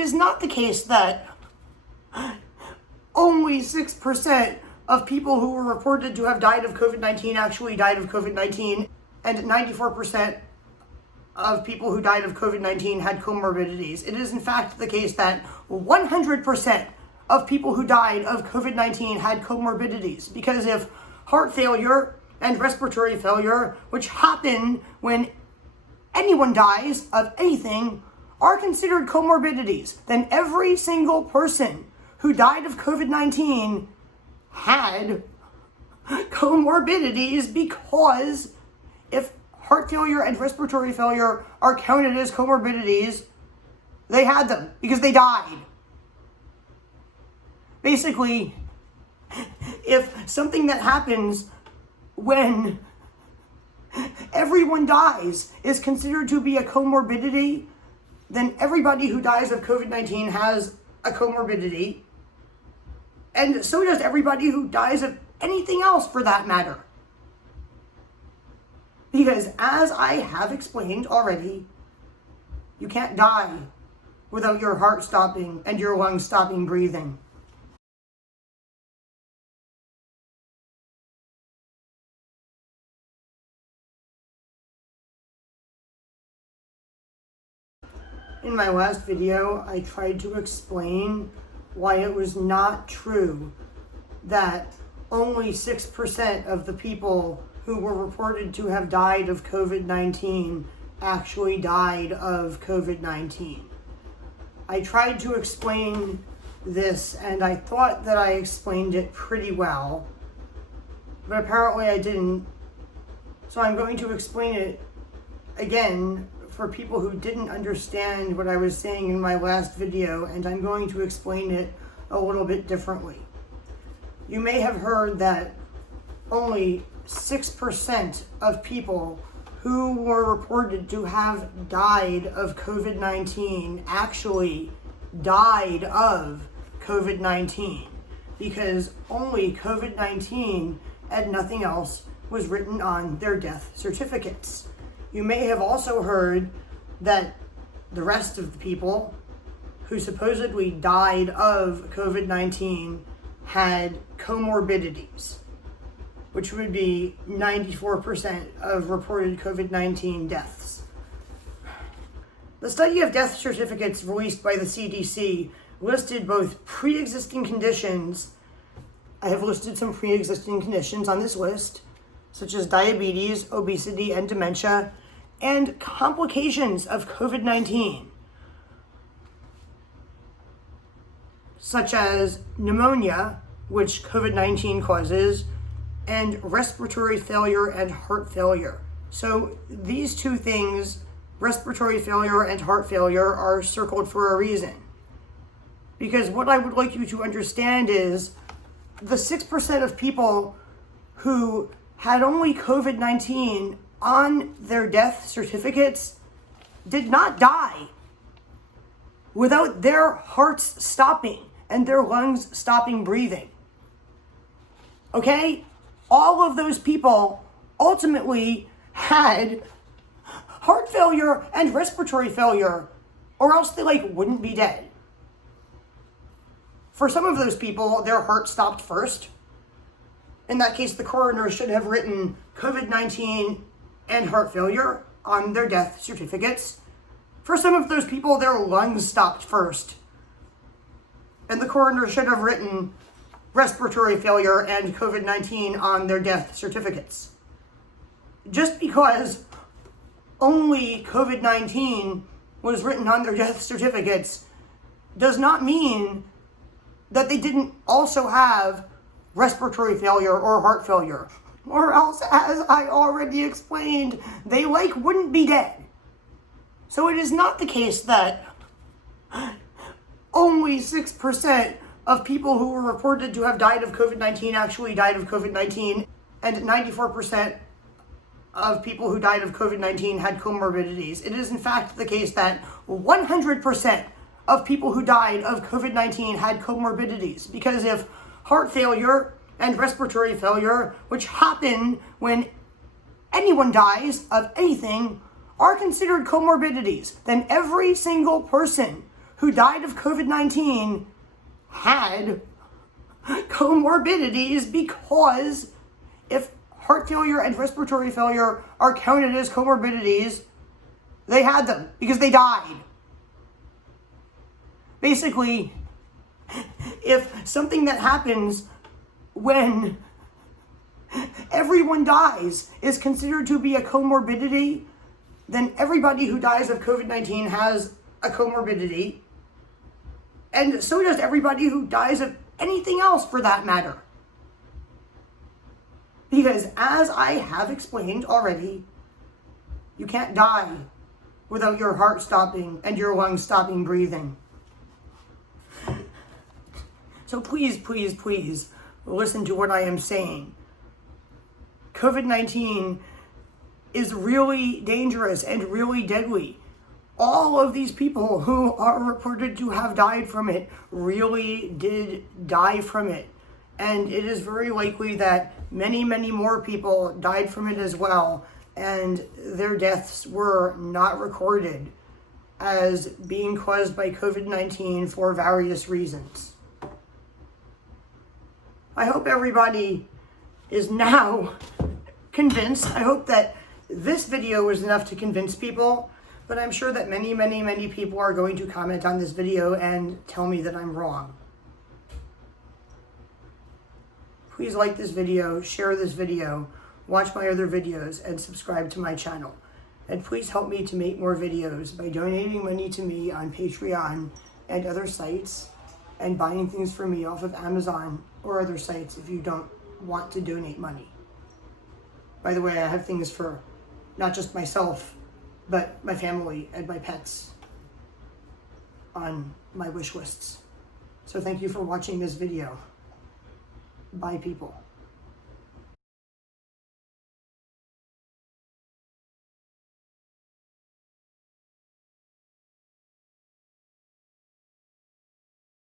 is not the case that only 6% of people who were reported to have died of COVID-19 actually died of COVID-19, and 94% of people who died of COVID-19 had comorbidities. It is in fact the case that 100% of people who died of COVID-19 had comorbidities, because if heart failure and respiratory failure, which happen when anyone dies of anything, are considered comorbidities, then every single person who died of COVID-19 had comorbidities, because if heart failure and respiratory failure are counted as comorbidities, they had them because they died. Basically, if something that happens when everyone dies is considered to be a comorbidity, then everybody who dies of COVID-19 has a comorbidity, and so does everybody who dies of anything else for that matter. Because as I have explained already, you can't die without your heart stopping and your lungs stopping breathing. In my last video, I tried to explain why it was not true that only 6% of the people who were reported to have died of COVID-19 actually died of COVID-19. I tried to explain this, and I thought that I explained it pretty well, but apparently I didn't. So I'm going to explain it again for people who didn't understand what I was saying in my last video, and I'm going to explain it a little bit differently. You may have heard that only 6% of people who were reported to have died of COVID-19 actually died of COVID-19, because only COVID-19 and nothing else was written on their death certificates. You may have also heard that the rest of the people who supposedly died of COVID-19 had comorbidities, which would be 94% of reported COVID-19 deaths. The study of death certificates released by the CDC listed both pre-existing conditions. I have listed some pre-existing conditions on this list, such as diabetes, obesity, and dementia, and complications of COVID-19, such as pneumonia, which COVID-19 causes, and respiratory failure and heart failure. So these two things, respiratory failure and heart failure, are circled for a reason. Because what I would like you to understand is the 6% of people who had only COVID-19 on their death certificates did not die without their hearts stopping and their lungs stopping breathing. Okay? All of those people ultimately had heart failure and respiratory failure, or else they wouldn't be dead. For some of those people, their heart stopped first. In that case, the coroner should have written COVID-19 and heart failure on their death certificates. For some of those people, their lungs stopped first, and the coroner should have written respiratory failure and COVID-19 on their death certificates. Just because only COVID-19 was written on their death certificates does not mean that they didn't also have respiratory failure or heart failure. Or else, as I already explained, they wouldn't be dead. So it is not the case that only 6% of people who were reported to have died of COVID-19 actually died of COVID-19, and 94% of people who died of COVID-19 had comorbidities. It is in fact the case that 100% of people who died of COVID-19 had comorbidities, because if heart failure and respiratory failure, which happen when anyone dies of anything, are considered comorbidities, then every single person who died of COVID-19 had comorbidities, because if heart failure and respiratory failure are counted as comorbidities, they had them because they died. Basically, if something that happens when everyone dies is considered to be a comorbidity, then everybody who dies of COVID-19 has a comorbidity, and so does everybody who dies of anything else for that matter. Because as I have explained already, you can't die without your heart stopping and your lungs stopping breathing. So please, please, please listen to what I am saying. COVID-19 is really dangerous and really deadly. All of these people who are reported to have died from it really did die from it. And it is very likely that many, many more people died from it as well, and their deaths were not recorded as being caused by COVID-19 for various reasons. I hope everybody is now convinced. I hope that this video was enough to convince people, but I'm sure that many, many, many people are going to comment on this video and tell me that I'm wrong. Please like this video, share this video, watch my other videos, and subscribe to my channel. And please help me to make more videos by donating money to me on Patreon and other sites, and buying things for me off of Amazon or other sites if you don't want to donate money. By the way, I have things for not just myself, but my family and my pets on my wish lists. So thank you for watching this video. Bye, people.